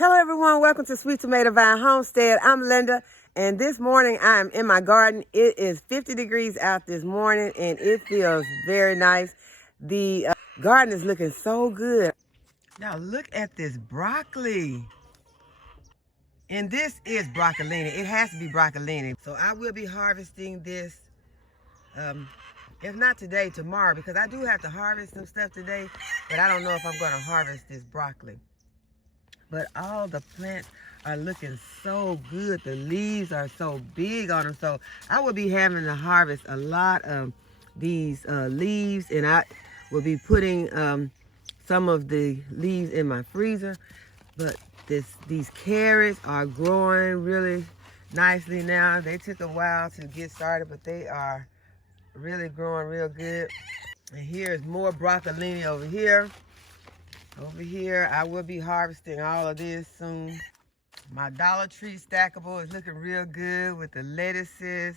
Hello everyone, welcome to Sweet Tomato Vine Homestead. I'm Linda, and this morning I'm in my garden. It is 50 degrees out this morning and it feels very nice. The garden is looking so good. Now look at this broccoli. And this is broccolini. It has to be broccolini. So I will be harvesting this, if not today, tomorrow, because I do have to harvest some stuff today, but I don't know if I'm going to harvest this broccoli. But all the plants are looking so good. The leaves are so big on them. So I will be having to harvest a lot of these leaves, and I will be putting some of the leaves in my freezer. But these carrots are growing really nicely now. They took a while to get started, but they are really growing real good. And here's more broccolini over here. Over here, I will be harvesting all of this soon. My Dollar Tree stackable is looking real good with the lettuces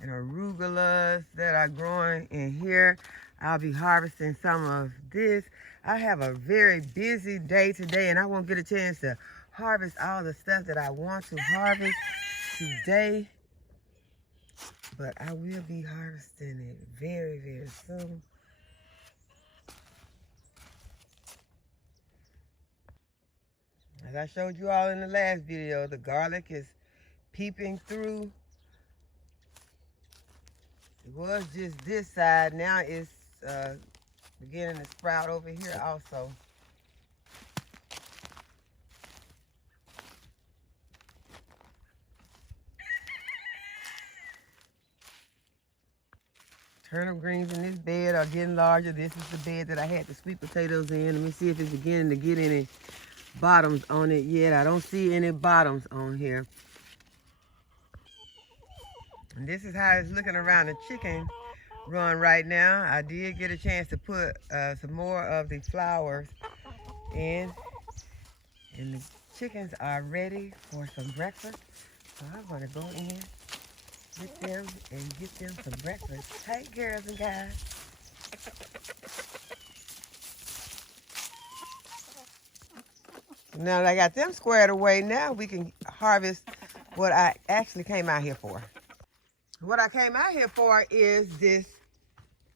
and arugulas that are growing in here. I'll be harvesting some of this. I have a very busy day today, and I won't get a chance to harvest all the stuff that I want to harvest today. But I will be harvesting it very, very soon. As I showed you all in the last video, the garlic is peeping through. It was just this side. Now it's beginning to sprout over here also. Turnip greens in this bed are getting larger. This is the bed that I had the sweet potatoes in. Let me see if it's beginning to get any bottoms on it yet. I don't see any bottoms on here. And this is how it's looking around the chicken run right now. I did get a chance to put some more of the flowers in, and the chickens are ready for some breakfast. So I'm going to go in with them and get them some breakfast. Hey girls and guys. Now that I got them squared away, now we can harvest what I actually came out here for. What I came out here for is this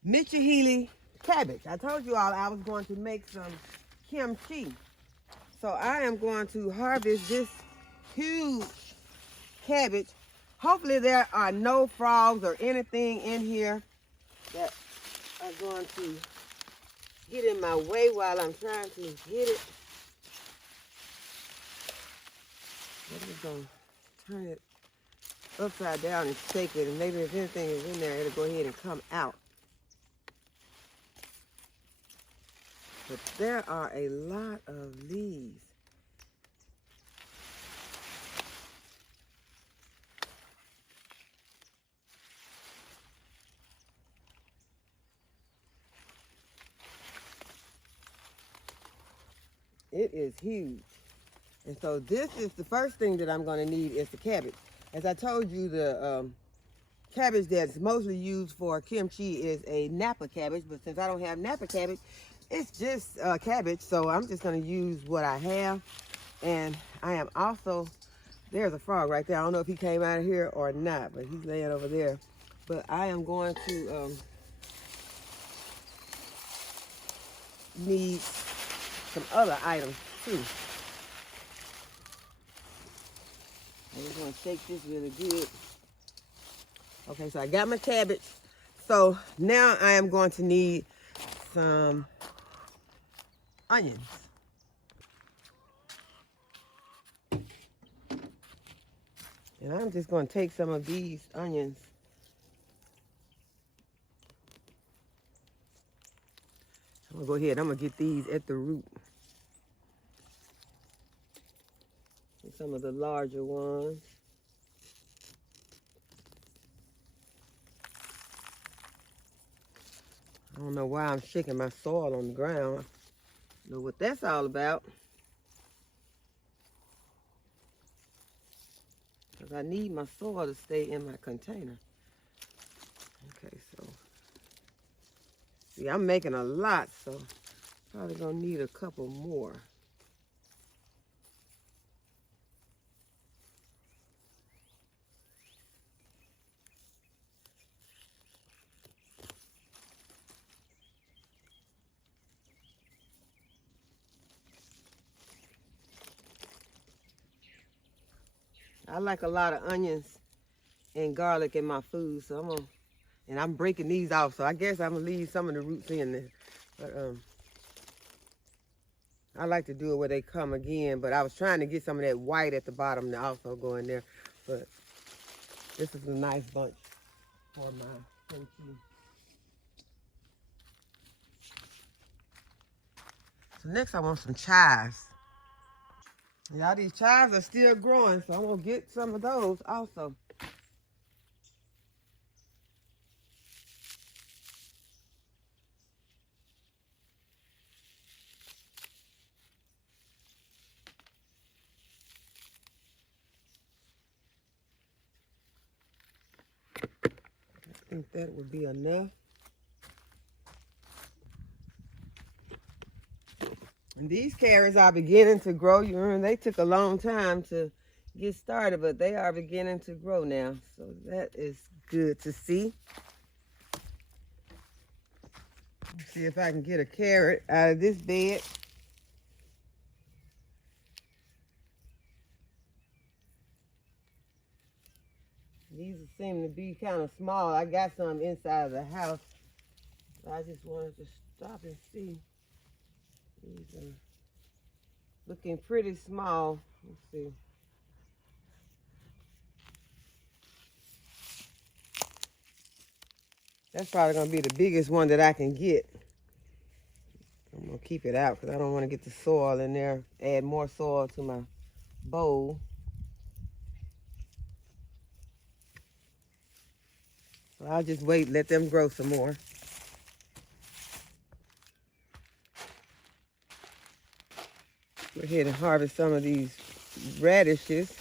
Michihili cabbage. I told you all I was going to make some kimchi. So I am going to harvest this huge cabbage. Hopefully there are no frogs or anything in here that are going to get in my way while I'm trying to get it. I'm just going to turn it upside down and shake it, and maybe if anything is in there, it'll go ahead and come out. But there are a lot of leaves. It is huge. And so this is the first thing that I'm going to need is the cabbage. As I told you, the cabbage that's mostly used for kimchi is a Napa cabbage, but since I don't have Napa cabbage, it's just cabbage, so I'm just going to use what I have. And I am also, there's a frog right there. I don't know if he came out of here or not, but he's laying over there. But I am going to need some other items too. I'm just going to shake this really good. Okay, so I got my cabbage. So now I am going to need some onions. And I'm just going to take some of these onions. I'm going to go ahead. I'm going to get these at the root. And some of the larger ones. I don't know why I'm shaking my soil on the ground. I don't know what that's all about. Because I need my soil to stay in my container. Okay, so. See, I'm making a lot, so probably gonna need a couple more. I like a lot of onions and garlic in my food, so I'm breaking these off, so I guess I'm gonna leave some of the roots in there. But I like to do it where they come again, but I was trying to get some of that white at the bottom to also go in there. But this is a nice bunch for my kimchi. So next I want some chives. Y'all, these chives are still growing, so I'm gonna get some of those also. I think that would be enough. And these carrots are beginning to grow. You remember they took a long time to get started, but they are beginning to grow now. So that is good to see. Let's see if I can get a carrot out of this bed. These seem to be kind of small. I got some inside of the house. I just wanted to stop and see. These are looking pretty small. Let's see. That's probably going to be the biggest one that I can get. I'm going to keep it out because I don't want to get the soil in there, add more soil to my bowl. So I'll just wait, let them grow some more. Go ahead and harvest some of these radishes.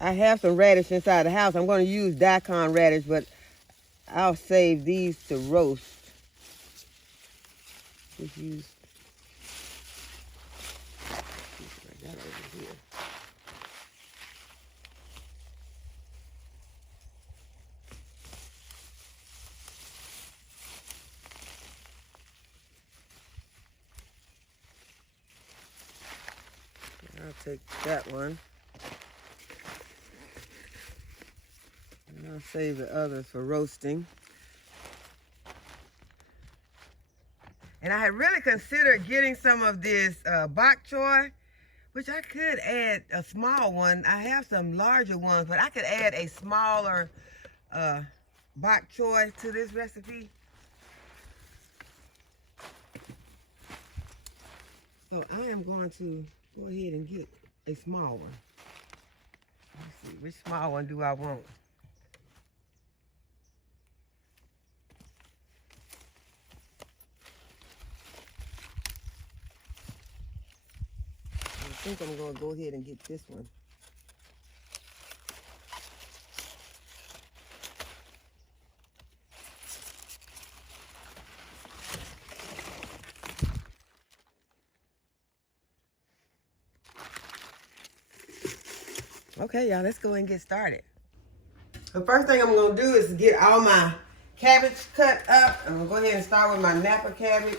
I have some radish inside the house. I'm going to use daikon radish, but I'll save these to roast. Just use what I got over here. I'll take that one. And I'll save the others for roasting. And I had really considered getting some of this bok choy, which I could add a small one. I have some larger ones, but I could add a smaller bok choy to this recipe. So I am going to go ahead and get a small one. Let's see, which small one do I want? I think I'm going to go ahead and get this one. Okay, y'all, let's go ahead and get started. The first thing I'm going to do is get all my cabbage cut up. I'm going to go ahead and start with my Napa cabbage.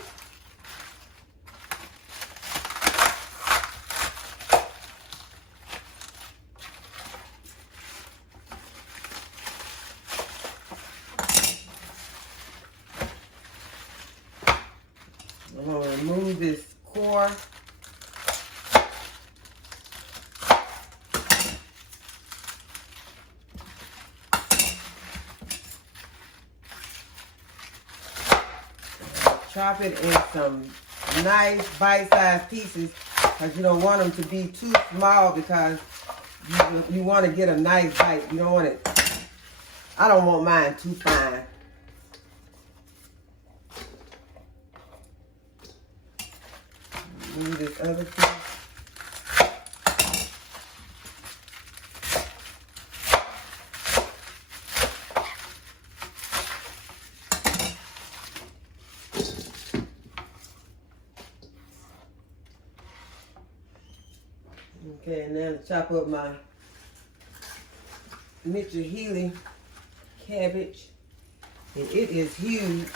I'm going to remove this core. Chop it in some nice bite-sized pieces because you don't want them to be too small because you want to get a nice bite. You don't want it, I don't want mine too fine. Move this other piece. Okay, and now to chop up my Mr. Healy cabbage. And it is huge.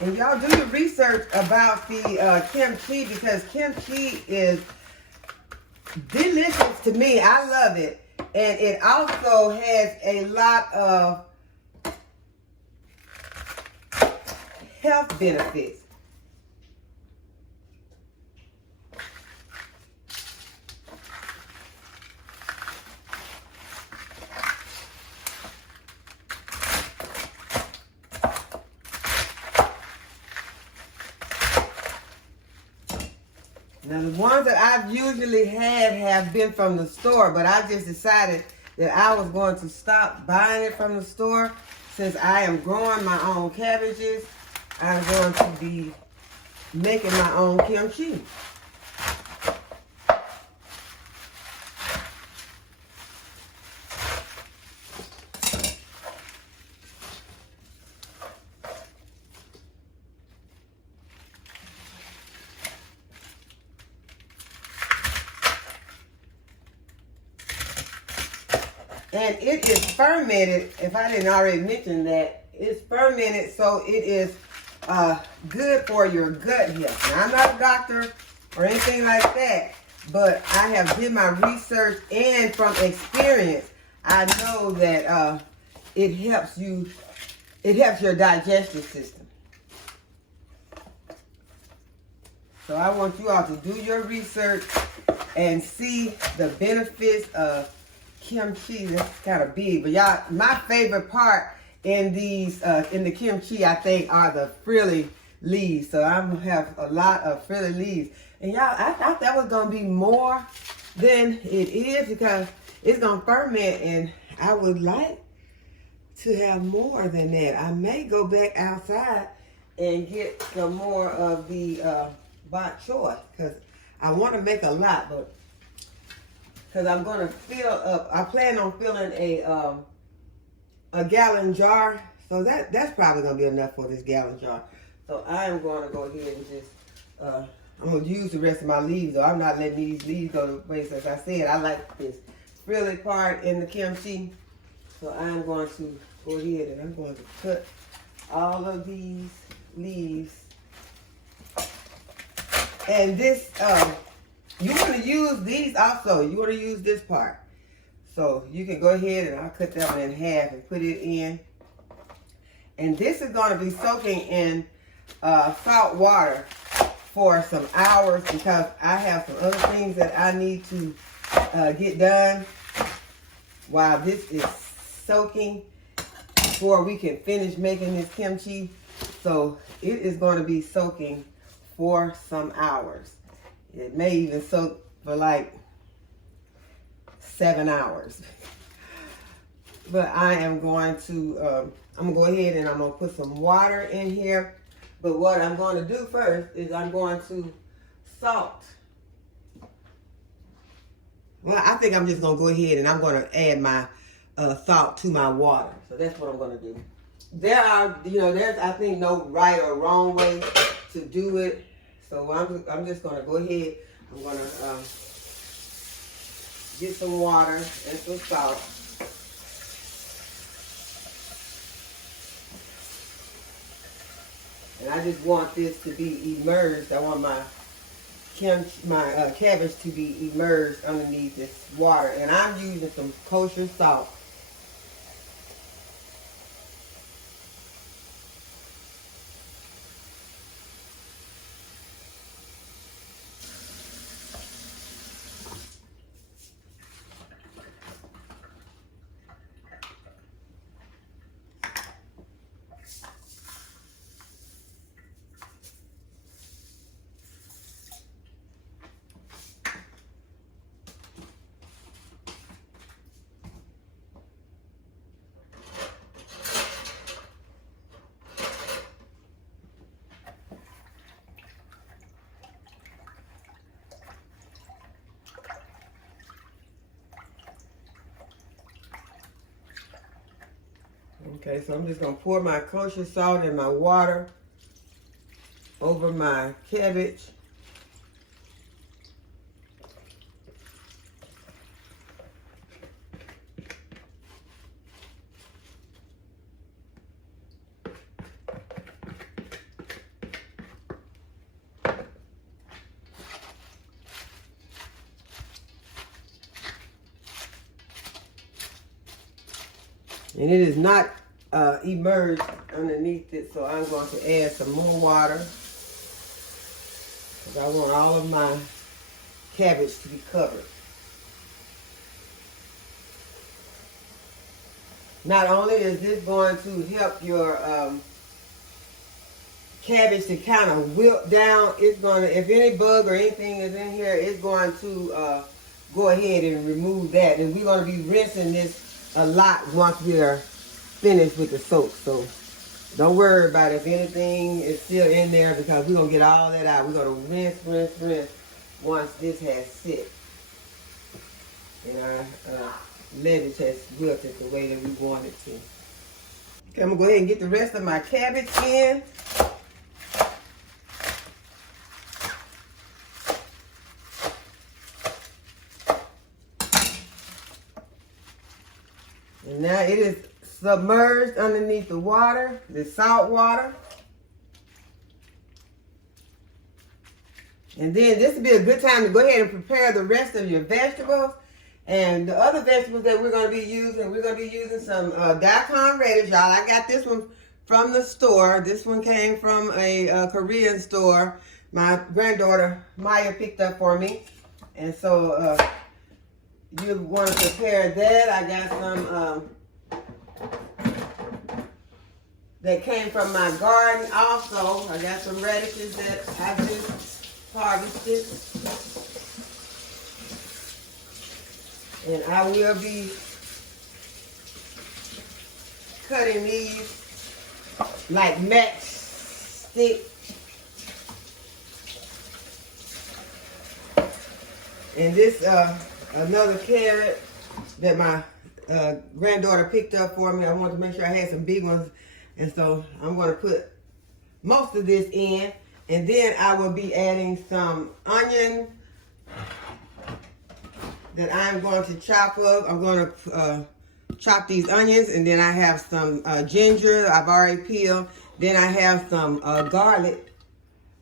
And y'all do your research about the kimchi, because kimchi is delicious to me. I love it. And it also has a lot of health benefits. Now, the ones that I've usually had have been from the store, but I just decided that I was going to stop buying it from the store. Since I am growing my own cabbages, I'm going to be making my own kimchi. And it is fermented, if I didn't already mention that, it's fermented so it is good for your gut health. Now, I'm not a doctor or anything like that, but I have did my research, and from experience, I know that it helps your digestive system. So I want you all to do your research and see the benefits of kimchi. That's kind of big, but y'all, my favorite part in these in the kimchi, I think, are the frilly leaves. So I'm gonna have a lot of frilly leaves, and y'all, I thought that was gonna be more than it is, because it's gonna ferment, and I would like to have more than that. I may go back outside and get some more of the bok choy, because I want to make a lot, but because I'm going to fill up, I plan on filling a gallon jar. So that's probably going to be enough for this gallon jar. So I'm going to go ahead and just, I'm going to use the rest of my leaves. So I'm not letting these leaves go to waste. As I said, I like this frilly part in the kimchi. So I'm going to go ahead and I'm going to cut all of these leaves. And this, you want to use these also. You want to use this part. So you can go ahead and I'll cut that one in half and put it in. And this is going to be soaking in salt water for some hours, because I have some other things that I need to get done while this is soaking before we can finish making this kimchi. So it is going to be soaking for some hours. It may even soak for like 7 hours. But I am going to, I'm going to go ahead and I'm going to put some water in here. But what I'm going to do first is I'm going to salt. Well, I think I'm just going to go ahead and I'm going to add my salt to my water. So that's what I'm going to do. There are, there's, I think, no right or wrong way to do it. So I'm just going to go ahead. I'm going to get some water and some salt. And I just want this to be immersed. I want my cabbage to be immersed underneath this water. And I'm using some kosher salt. Okay, so I'm just going to pour my kosher salt in my water. over my cabbage. And it is not emerged underneath it, so I'm going to add some more water. Because I want all of my cabbage to be covered. Not only is this going to help your cabbage to kind of wilt down, it's going to, if any bug or anything is in here, it's going to go ahead and remove that. And we're going to be rinsing this a lot once we are finished with the soap. So don't worry about if anything is still in there, because we're going to get all that out. We're going to rinse once this has sit. And our lettuce has wilted the way that we want it to. Okay, I'm going to go ahead and get the rest of my cabbage in. And now it is submerged underneath the water, the salt water. And then this would be a good time to go ahead and prepare the rest of your vegetables. And the other vegetables that we're going to be using some daikon radish, y'all. I got this one from the store. This one came from a Korean store. My granddaughter Maya picked up for me. And so you want to prepare that. I got some that came from my garden also. I got some radishes that I just harvested. And I will be cutting these like matchstick. And this another carrot that my granddaughter picked up for me. I wanted to make sure I had some big ones. And so I'm going to put most of this in. And then I will be adding some onion that I'm going to chop up. I'm going to chop these onions. And then I have some ginger I've already peeled. Then I have some garlic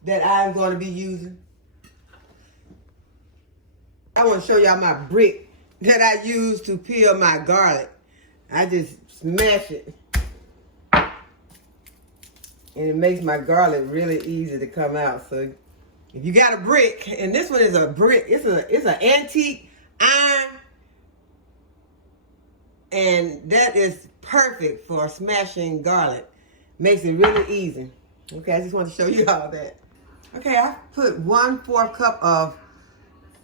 that I'm going to be using. I want to show y'all my brick that I use to peel my garlic. I just smash it. And it makes my garlic really easy to come out. So if you got a brick, and this one is a brick, it's an antique iron, and that is perfect for smashing garlic. Makes it really easy. Okay, I just want to show you all that. Okay, I put 1/4 cup of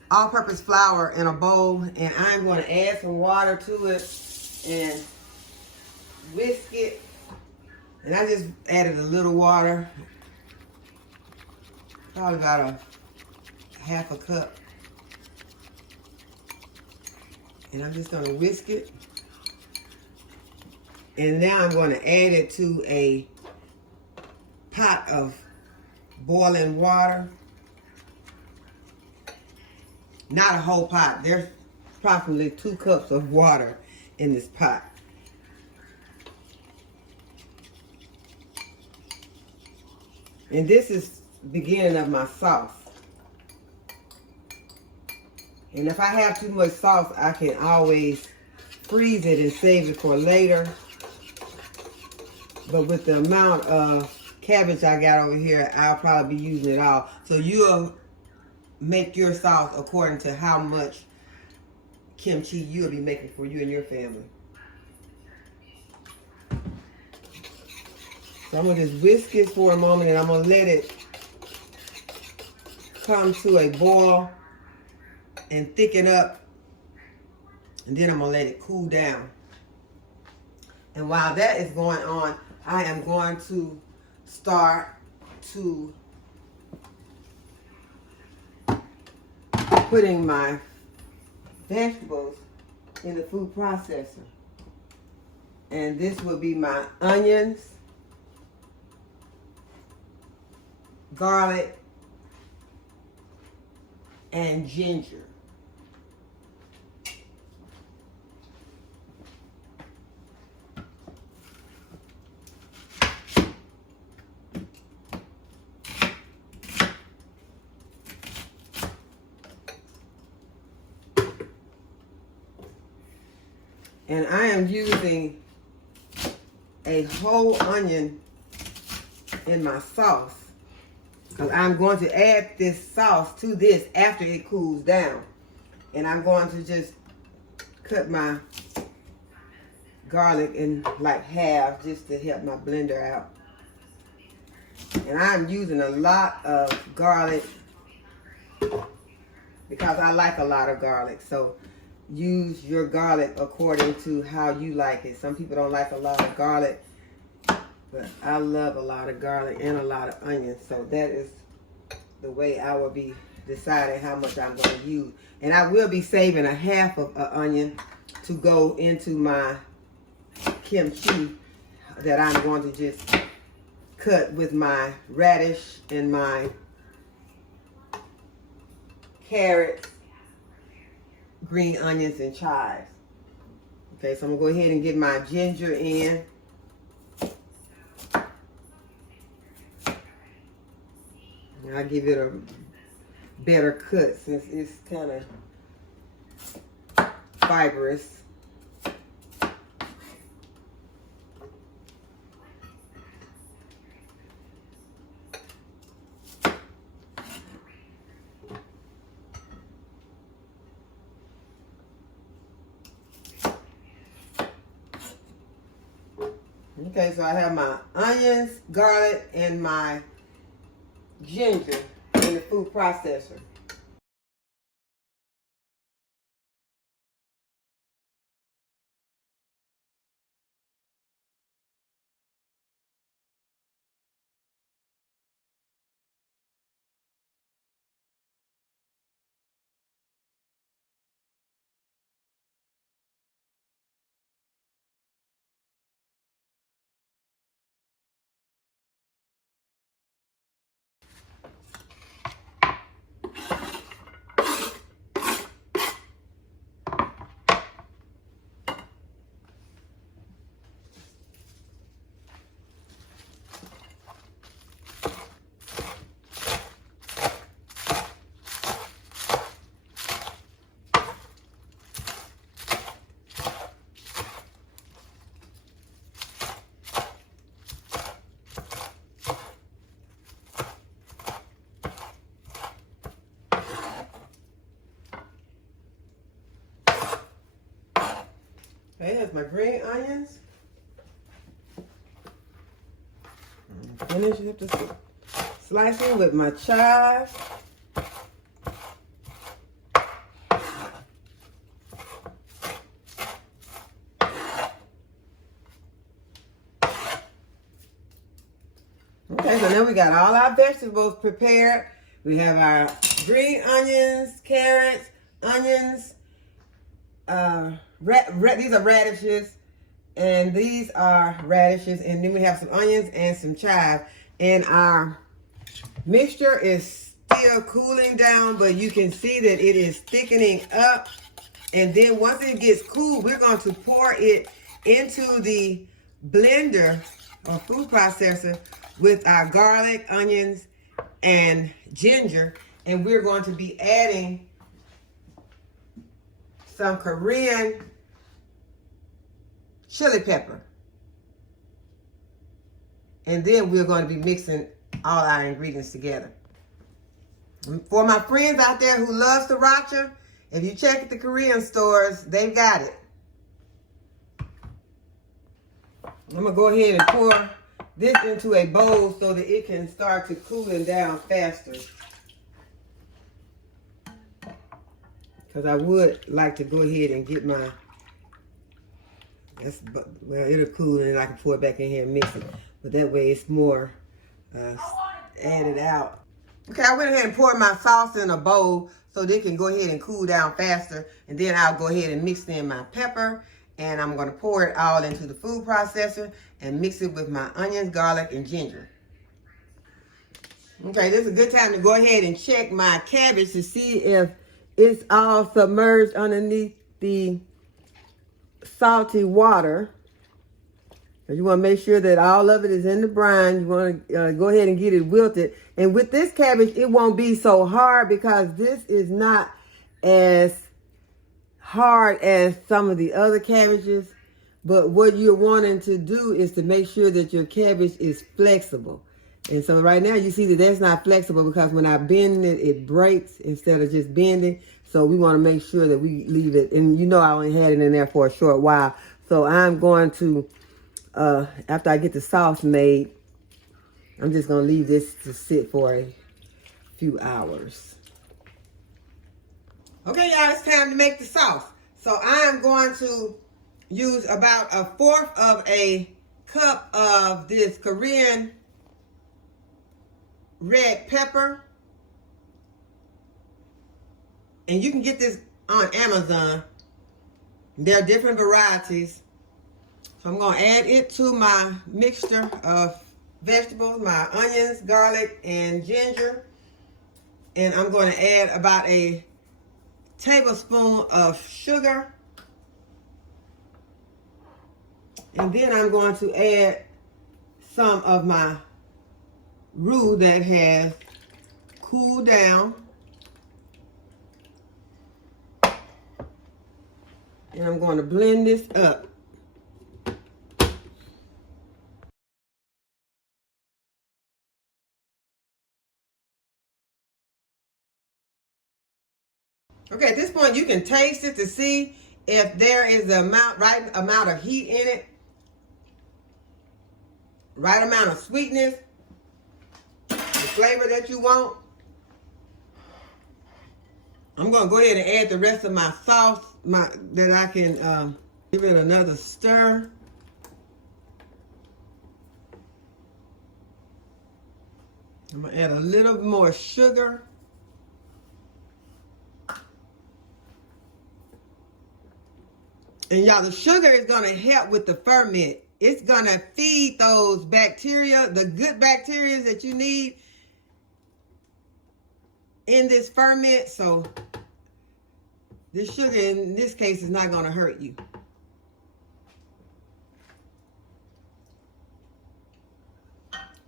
all-purpose flour in a bowl, and I'm going to add some water to it and whisk it. And I just added a little water, probably about half a cup. And I'm just going to whisk it. And now I'm going to add it to a pot of boiling water. Not a whole pot. There's approximately 2 cups of water in this pot. And this is the beginning of my sauce. And if I have too much sauce, I can always freeze it and save it for later. But with the amount of cabbage I got over here, I'll probably be using it all. So you'll make your sauce according to how much kimchi you'll be making for you and your family. So I'm going to just whisk it for a moment, and I'm going to let it come to a boil and thicken up. And then I'm going to let it cool down. And while that is going on, I am going to start to putting my vegetables in the food processor. And this will be my onions, garlic, and ginger. And I am using a whole onion in my sauce because I'm going to add this sauce to this after it cools down. And I'm going to just cut my garlic in like half just to help my blender out. And I'm using a lot of garlic because I like a lot of garlic. So use your garlic according to how you like it. Some people don't like a lot of garlic, but I love a lot of garlic and a lot of onions. So that is the way I will be deciding how much I'm going to use. And I will be saving a half of an onion to go into my kimchi that I'm going to just cut with my radish and my carrots, green onions, and chives. Okay, so I'm going to go ahead and get my ginger in. And I'll give it a better cut since it's kind of fibrous. Okay, so I have my onions, garlic, and my ginger in the food processor. Okay, here's my green onions. Finish up the slicing with my chives. Okay, so now we got all our vegetables prepared. We have our green onions, carrots, onions, these are radishes, and these are radishes, and then we have some onions and some chives. And our mixture is still cooling down, but you can see that it is thickening up. And then once it gets cool, we're going to pour it into the blender or food processor with our garlic, onions, and ginger. And we're going to be adding some Korean chili pepper. And then we're going to be mixing all our ingredients together. For my friends out there who love sriracha, if you check at the Korean stores, they've got it. I'm going to go ahead and pour this into a bowl so that it can start to cooling down faster. Because I would like to go ahead and get my, well, it'll cool and then I can pour it back in here and mix it. But that way it's more added out. Okay, I went ahead and poured my sauce in a bowl so they can go ahead and cool down faster. And then I'll go ahead and mix in my pepper. And I'm going to pour it all into the food processor and mix it with my onions, garlic, and ginger. Okay, this is a good time to go ahead and check my cabbage to see if it's all submerged underneath the salty water. You want to make sure that all of it is in the brine. You want to go ahead and get it wilted. And with this cabbage, it won't be so hard because this is not as hard as some of the other cabbages. But what you're wanting to do is to make sure that your cabbage is flexible. And so right now you see that that's not flexible because when I bend it, it breaks instead of just bending. So we want to make sure that we leave it. And you know I only had it in there for a short while. So I'm going to, after I get the sauce made, I'm just going to leave this to sit for a few hours. Okay, y'all, it's time to make the sauce. So I'm going to use about 1/4 of a cup of this Korean red pepper. And you can get this on Amazon. There are different varieties. So I'm going to add it to my mixture of vegetables, my onions, garlic, and ginger. And I'm going to add about a tablespoon of sugar. And then I'm going to add some of my roux that has cooled down. And I'm going to blend this up. Okay, at this point you can taste it to see if there is the right amount of heat in it, right amount of sweetness, the flavor that you want. I'm going to go ahead and add the rest of my sauce that I can give it another stir. I'm going to add a little more sugar. And y'all, the sugar is going to help with the ferment. It's going to feed those bacteria, the good bacteria that you need in this ferment. So this sugar in this case is not going to hurt you.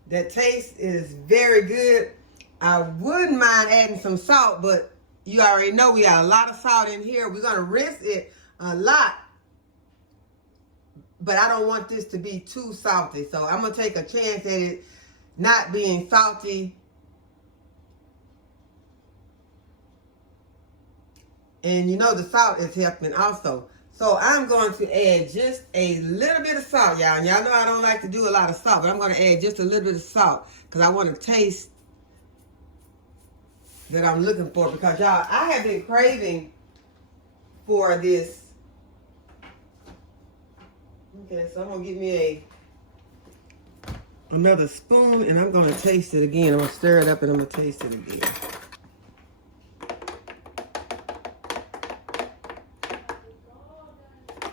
That taste is very good. I wouldn't mind adding some salt, but you already know we got a lot of salt in here. We're going to rinse it a lot. But I don't want this to be too salty. So I'm going to take a chance at it not being salty. And you know the salt is helping also. So I'm going to add just a little bit of salt, y'all. And y'all know I don't like to do a lot of salt, but I'm going to add just a little bit of salt because I want to taste that I'm looking for. Because y'all, I have been craving for this. Okay, so I'm going to get me another spoon and I'm going to taste it again. I'm going to stir it up and I'm going to taste it again.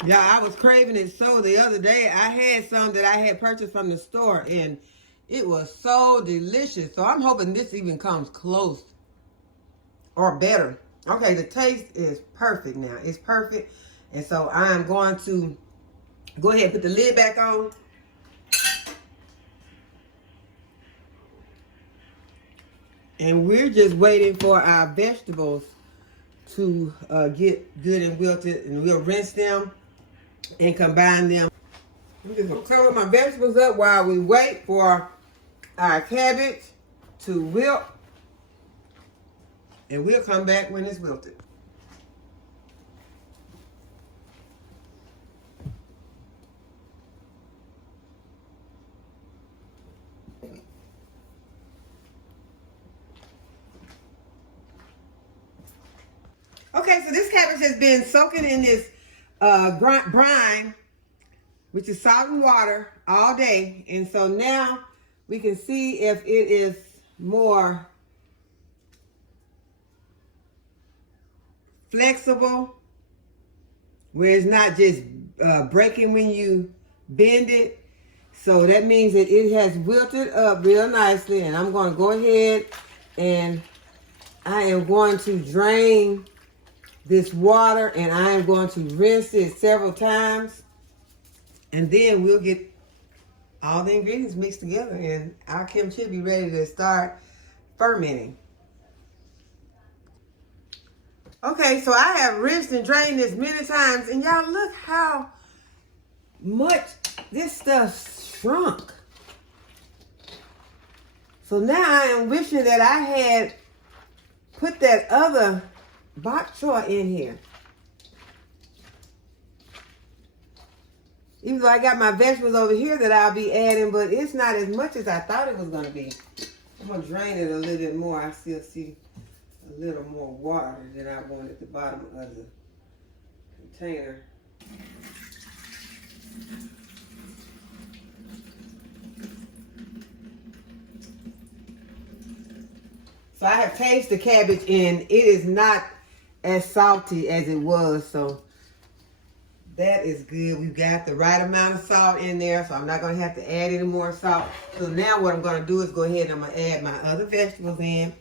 Yeah, I was craving it so the other day. I had some that I had purchased from the store and it was so delicious. So I'm hoping this even comes close or better. Okay, the taste is perfect now. It's perfect. And so I'm going to go ahead and put the lid back on. And we're just waiting for our vegetables to get good and wilted. And we'll rinse them and combine them. I'm just going to cover my vegetables up while we wait for our cabbage to wilt. And we'll come back when it's wilted. Okay, so this cabbage has been soaking in this brine, which is salt and water, all day. And so now we can see if it is more flexible, where it's not just breaking when you bend it. So that means that it has wilted up real nicely. And I'm going to go ahead and I am going to drain this water and I am going to rinse it several times. And then we'll get all the ingredients mixed together and our kimchi will be ready to start fermenting. Okay, so I have rinsed and drained this many times, and y'all look how much this stuff shrunk. So now I am wishing that I had put that other bok choy in here. Even though I got my vegetables over here that I'll be adding, but it's not as much as I thought it was going to be. I'm going to drain it a little bit more. I still see a little more water than I want at the bottom of the container. So I have tasted the cabbage and it is not as salty as it was, so that is good. We've got the right amount of salt in there, so I'm not going to have to add any more salt. So now what I'm going to do is go ahead and I'm going to add my other vegetables in.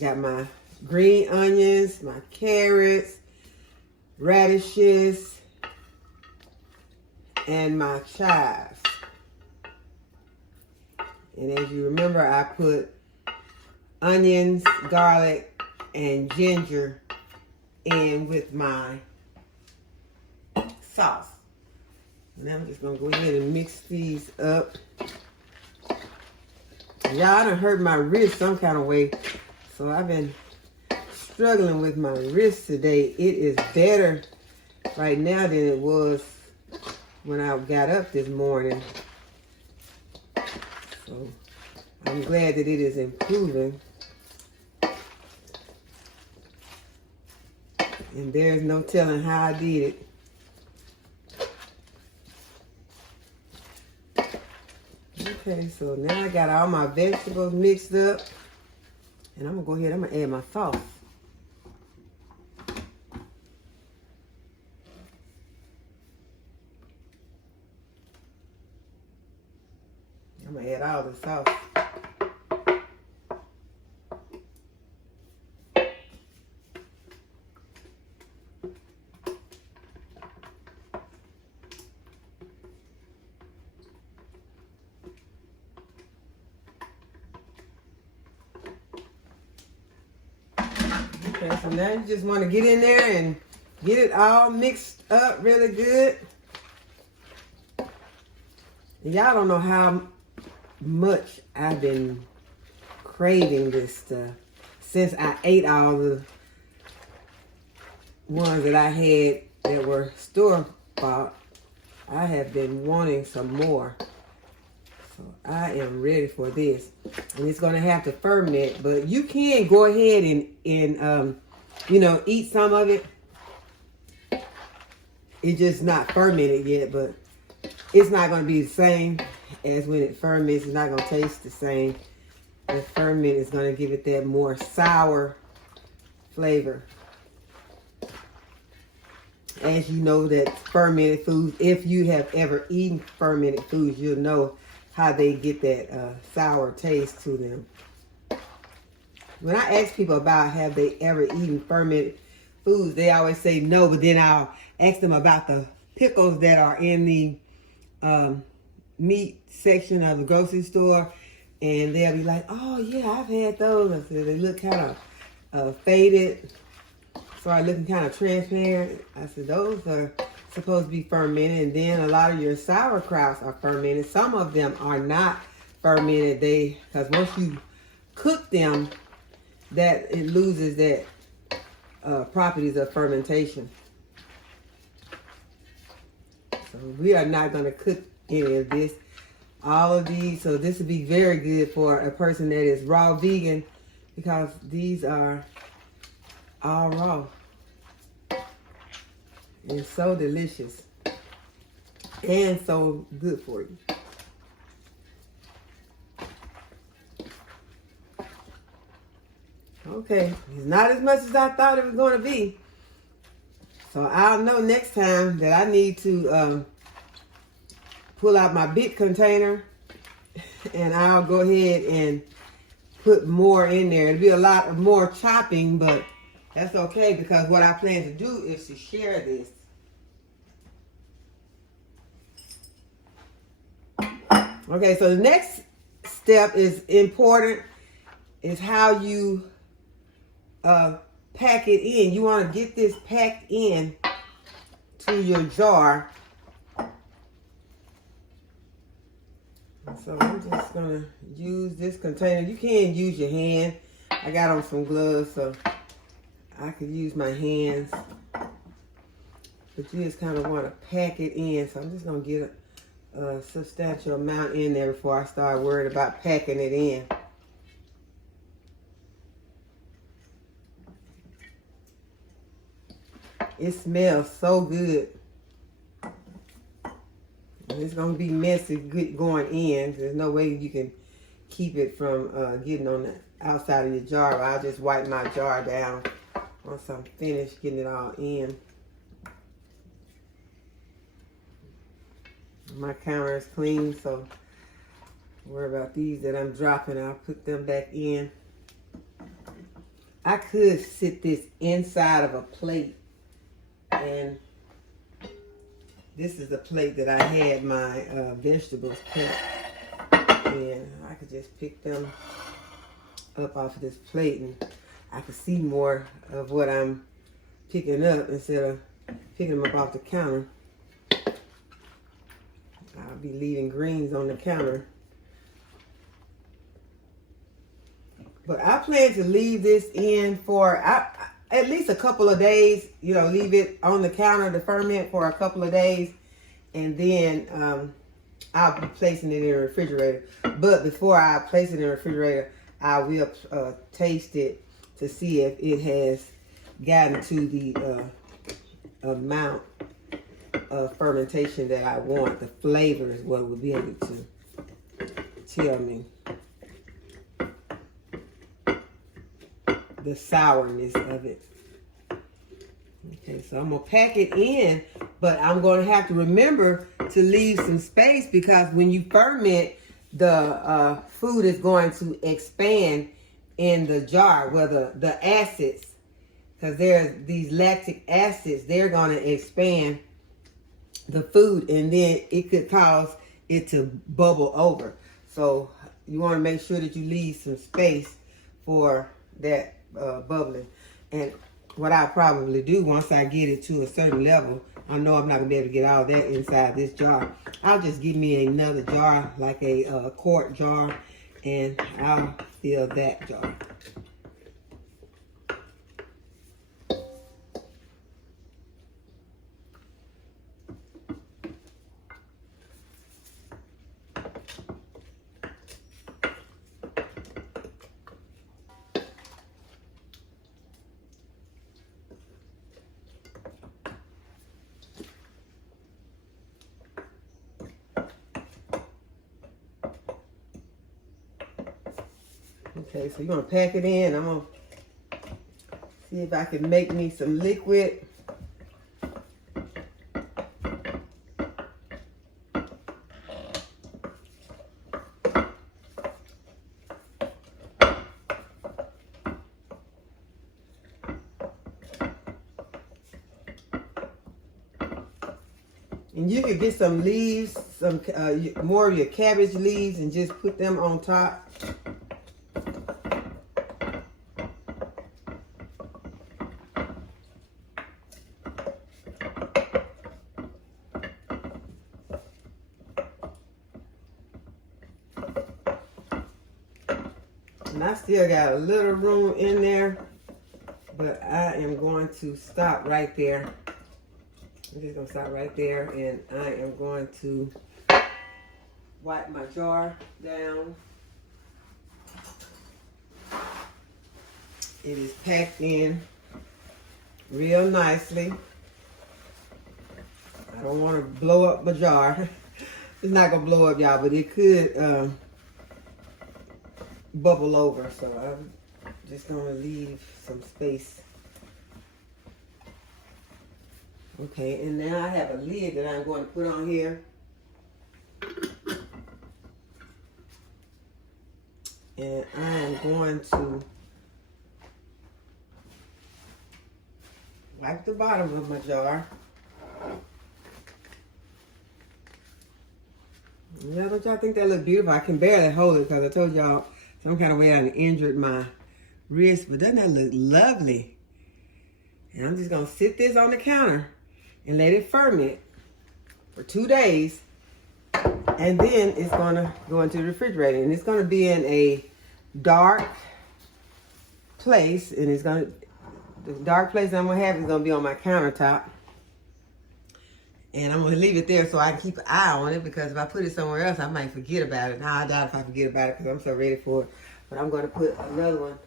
Got my green onions, my carrots, radishes, and my chives. And as you remember, I put onions, garlic, and ginger in with my sauce. Now I'm just gonna go ahead and mix these up. Y'all done hurt my wrist some kind of way, so I've been struggling with my wrist today. It is better right now than it was when I got up this morning. So I'm glad that it is improving. And there's no telling how I did it. Okay, so now I got all my vegetables mixed up. And I'm gonna go ahead, I'm gonna add my sauce. I'm gonna add all the sauce. Okay, so now you just want to get in there and get it all mixed up really good. And y'all don't know how much I've been craving this stuff since I ate all the ones that I had that were store-bought. I have been wanting some more. So I am ready for this. And it's going to have to ferment, but you can go ahead and you know, eat some of it. It's just not fermented yet, but it's not going to be the same as when it ferments. It's not going to taste the same. The ferment is going to give it that more sour flavor. As you know, that fermented foods, if you have ever eaten fermented foods, you'll know how they get that sour taste to them. When I ask people about have they ever eaten fermented foods, they always say no, but then I'll ask them about the pickles that are in the meat section of the grocery store, and they'll be like, oh yeah, I've had those. I said, they look kind of faded, start looking kind of transparent. I said, those are supposed to be fermented, and then a lot of your sauerkrauts are fermented. Some of them are not fermented, because once you cook them, that it loses that properties of fermentation. So we are not going to cook any of this. All of these, so this would be very good for a person that is raw vegan, because these are all raw. And so delicious. And so good for you. Okay, it's not as much as I thought it was going to be. So I'll know next time that I need to pull out my big container and I'll go ahead and put more in there. It'll be a lot of more chopping, but that's okay because what I plan to do is to share this. Okay, so the next step is important, is how you pack it in. You want to get this packed in to your jar. So I'm just gonna use this container. You can use your hand. I got on some gloves, so I could use my hands. But you just kind of want to pack it in. So I'm just gonna get a substantial amount in there before I start worried about packing it in. It smells so good. And it's going to be messy going in. There's no way you can keep it from getting on the outside of your jar. I'll just wipe my jar down once I'm finished getting it all in. My counter is clean, so don't worry about these that I'm dropping. I'll put them back in. I could sit this inside of a plate, and this is the plate that I had my vegetables cooked, and I could just pick them up off of this plate, and I could see more of what I'm picking up instead of picking them up off the counter. I'll be leaving greens on the counter. But I plan to leave this in for at least a couple of days. You know, leave it on the counter to ferment for a couple of days. And then I'll be placing it in the refrigerator. But before I place it in the refrigerator, I will taste it to see if it has gotten to the amount of fermentation that I want. The flavor is what will be able to tell me the sourness of it. Okay, so I'm gonna pack it in, but I'm gonna have to remember to leave some space because when you ferment, the food is going to expand in the jar. Well, the acids, because there's these lactic acids, they're gonna expand the food, and then it could cause it to bubble over. So you want to make sure that you leave some space for that bubbling. And what I'll probably do once I get it to a certain level, I know I'm not gonna be able to get all that inside this jar. I'll just give me another jar, like a quart jar, and I'll fill that jar. Okay, so you're gonna pack it in. I'm gonna see if I can make me some liquid. And you could get some leaves, some more of your cabbage leaves, and just put them on top. And I still got a little room in there, but I am going to stop right there. I'm just gonna stop right there, and I am going to wipe my jar down. It is packed in real nicely. I don't want to blow up my jar. It's not gonna blow up, y'all, but it could bubble over, so I'm just gonna leave some space. Okay, and now I have a lid that I'm going to put on here. And I am going to wipe the bottom of my jar. Yeah, don't y'all think that look beautiful? I can barely hold it because I told y'all some kind of way I injured my wrist, but doesn't that look lovely? And I'm just gonna sit this on the counter and let it ferment for 2 days. And then it's gonna go into the refrigerator, and it's gonna be in a dark place, and the dark place I'm gonna have is gonna be on my countertop. And I'm gonna leave it there so I can keep an eye on it, because if I put it somewhere else, I might forget about it. Now I doubt if I forget about it because I'm so ready for it. But I'm gonna put another one.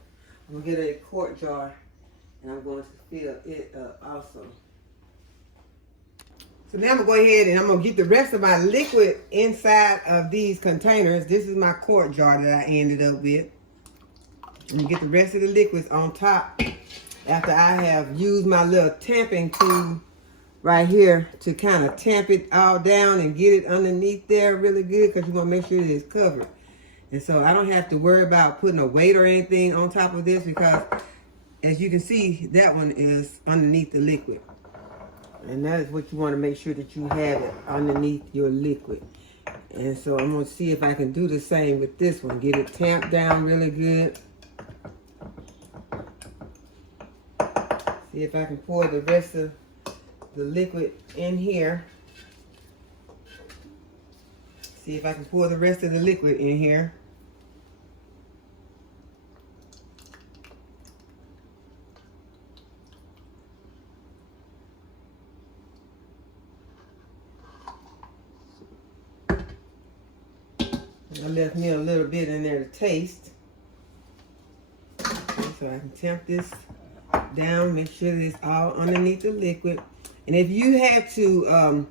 I'm gonna get a quart jar, and I'm going to fill it up also. So now I'm gonna go ahead and I'm gonna get the rest of my liquid inside of these containers. This is my quart jar that I ended up with. I'm gonna get the rest of the liquids on top after I have used my little tamping tool right here to kind of tamp it all down and get it underneath there really good, because you want to make sure it is covered. And so I don't have to worry about putting a weight or anything on top of this, because as you can see, that one is underneath the liquid. And that is what you want to make sure that you have it underneath your liquid. And so I'm going to see if I can do the same with this one. Get it tamped down really good. See if I can pour the rest of the liquid in here. See if I can pour the rest of the liquid in here. I left me a little bit in there to taste. Okay, so I can tamp this down, make sure that it's all underneath the liquid. And if you had to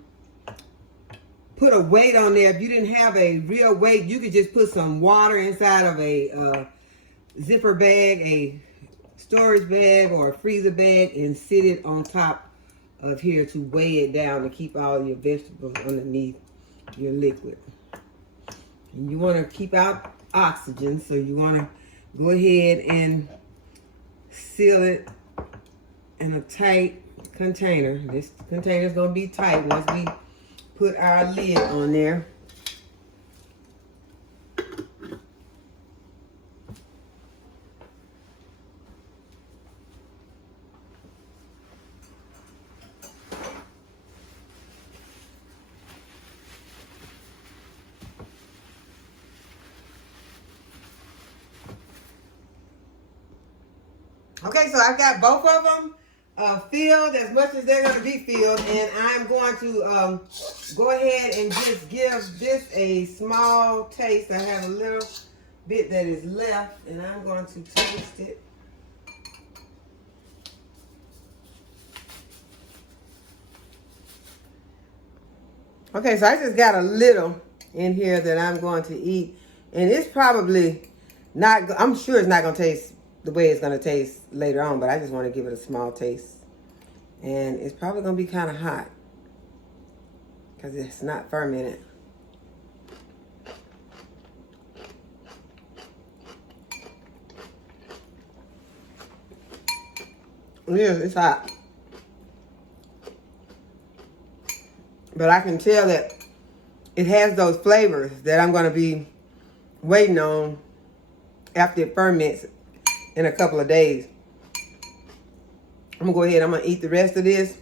put a weight on there, if you didn't have a real weight, you could just put some water inside of a zipper bag, a storage bag, or a freezer bag, and sit it on top of here to weigh it down and keep all your vegetables underneath your liquid. And you want to keep out oxygen, so you want to go ahead and seal it in a tight container. This container is going to be tight once we put our lid on there. Okay, so I've got both of them filled as much as they're going to be filled, and I'm going to go ahead and just give this a small taste. I have a little bit that is left, and I'm going to taste it. Okay, so I just got a little in here that I'm going to eat, and it's probably not, I'm sure it's not going to taste the way it's going to taste later on, but I just want to give it a small taste. And it's probably going to be kind of hot because it's not fermented. Yes, it's hot. But I can tell that it has those flavors that I'm going to be waiting on after it ferments in a couple of days. I'm going to go ahead, I'm going to eat the rest of this.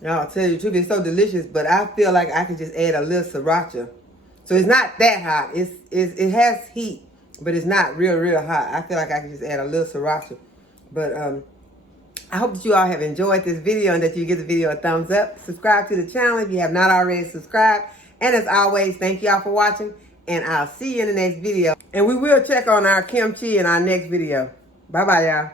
Now, I'll tell you the truth, it's so delicious, but I feel like I could just add a little sriracha. So it's not that hot. It has heat, but it's not real hot. I feel like I could just add a little sriracha. But I hope that you all have enjoyed this video and that you give the video a thumbs up. Subscribe to the channel if you have not already subscribed. And as always, thank y'all for watching, and I'll see you in the next video. And we will check on our kimchi in our next video. Bye-bye, y'all.